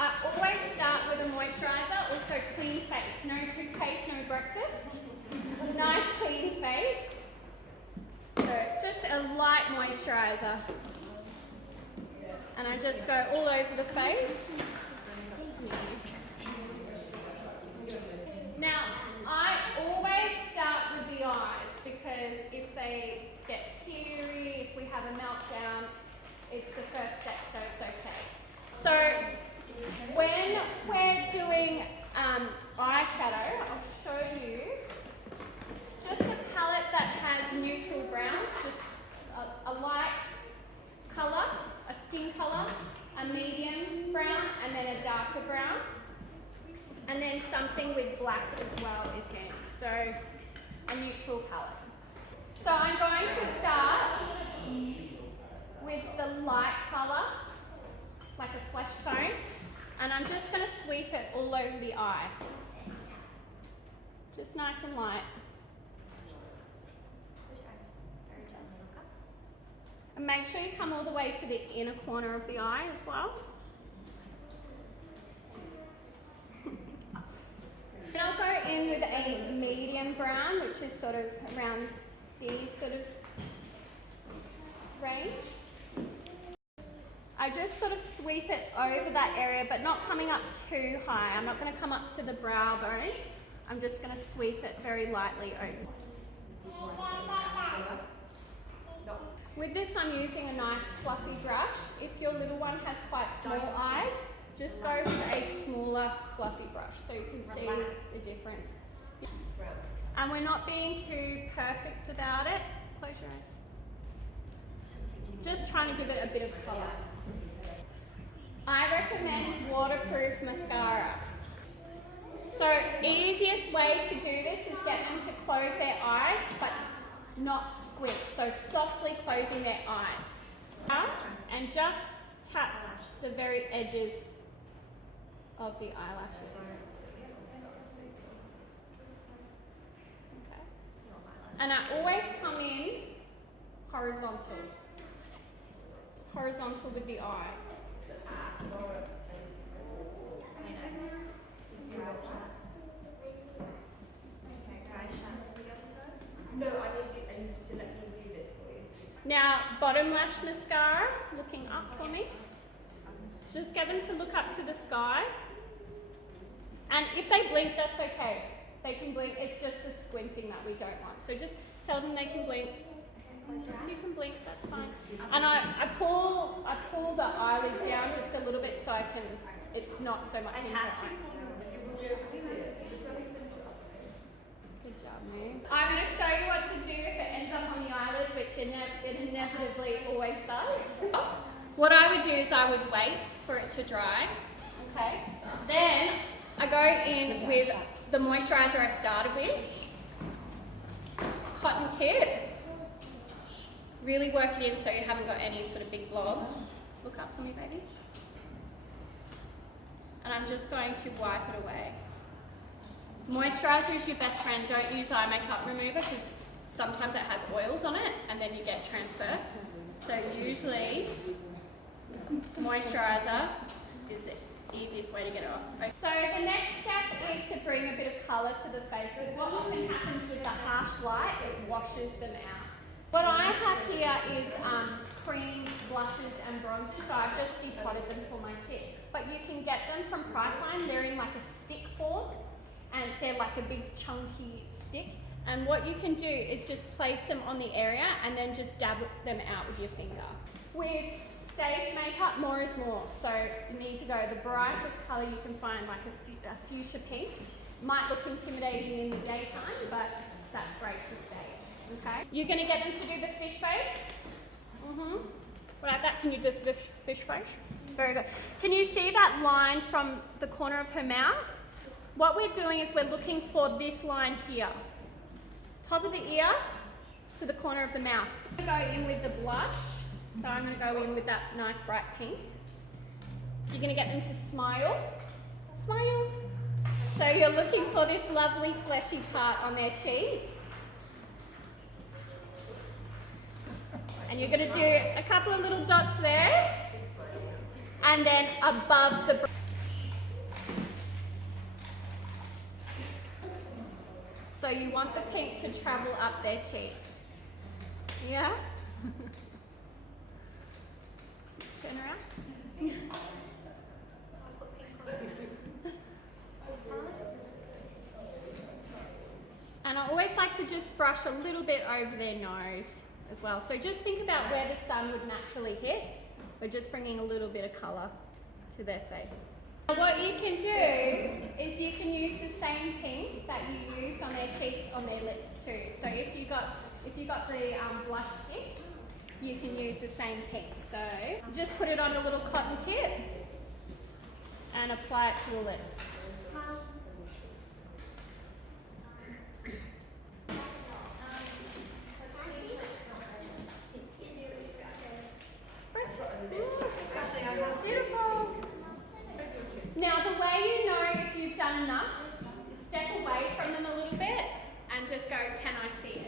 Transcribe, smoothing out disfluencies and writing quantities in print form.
I always start with a moisturiser, also clean face. No toothpaste, no breakfast. Nice clean face. So just a light moisturiser. And I just go all over the face. Now, I always start with the eyes because if they get teary, if we have a meltdown, it's the first step, so it's okay. So when we're doing eyeshadow, I'll show you just a palette that has neutral browns, just a light colour, a skin colour, a medium brown, and then a darker brown. And then something with black as well is handy, so a neutral palette. So I'm going to start with the light colour, like a flesh tone, and I'm just going to sweep it all over the eye. Just nice and light. And make sure you come all the way to the inner corner of the eye as well. And I'll go in with a medium brown, which is sort of around these sort of range. I just sort of sweep it over that area, but not coming up too high. I'm not going to come up to the brow bone. I'm just going to sweep it very lightly over. With this, I'm using a nice fluffy brush. If your little one has quite small eyes, just go with a smaller fluffy brush so you can see the difference. And we're not being too perfect about it. Close your eyes. Just trying to give it a bit of colour. I recommend waterproof mascara. So easiest way to do this is get them to close their eyes, but not squint. So softly closing their eyes. And just tap the very edges of the eyelashes. Okay. And I always come in horizontal with the eye. No, I need to let you do this for you. Now, bottom lash mascara, looking up for me. Just get them to look up to the sky. And if they blink, that's okay. They can blink, it's just the squinting that we don't want. So just tell them they can blink. You can blink, that's fine. And I pull the eyelid down just a little bit so I can, it's not so much in Good job, Moo. I'm going to show you what to do if it ends up on the eyelid, which it inevitably always does. What I would do is I would wait for it to dry. Okay. Then I go in with the moisturiser I started with, cotton tip. Really work it in so you haven't got any sort of big blobs. Look up for me, baby. And I'm just going to wipe it away. Moisturiser is your best friend. Don't use eye makeup remover because sometimes it has oils on it and then you get transfer. So usually moisturiser is the easiest way to get it off. Okay. So the next step is to bring a bit of colour to the face because what often happens with the harsh light, it washes them out. What I have here is cream blushes and bronzers, so I've just depotted them for my kit. But you can get them from Priceline. They're in like a stick form and they're like a big chunky stick. And what you can do is just place them on the area and then just dab them out with your finger. With stage makeup, more is more. So you need to go the brightest colour you can find, like a fuchsia pink. Might look intimidating in the daytime, but that's great for stage. Okay. You're going to get them to do the fish face. Like that. Can you do the fish face? Very good. Can you see that line from the corner of her mouth? What we're doing is we're looking for this line here. Top of the ear to the corner of the mouth. I'm going to go in with the blush. So I'm going to go in with that nice bright pink. You're going to get them to smile. Smile. So you're looking for this lovely fleshy part on their cheek. And you're going to do a couple of little dots there. And then above the brow. you want the pink to travel up their cheek. Yeah? Turn around. And I always like to just brush a little bit over their nose as well. So just think about where the sun would naturally hit. We're just bringing a little bit of colour to their face. What you can do is you can use the same pink that you used on their cheeks, on their lips too. So if you got the blush stick, you can use the same pink. So just put it on a little cotton tip and apply it to the lips. Beautiful. Now the way you know if you've done enough is step away from them a little bit and just go, can I see?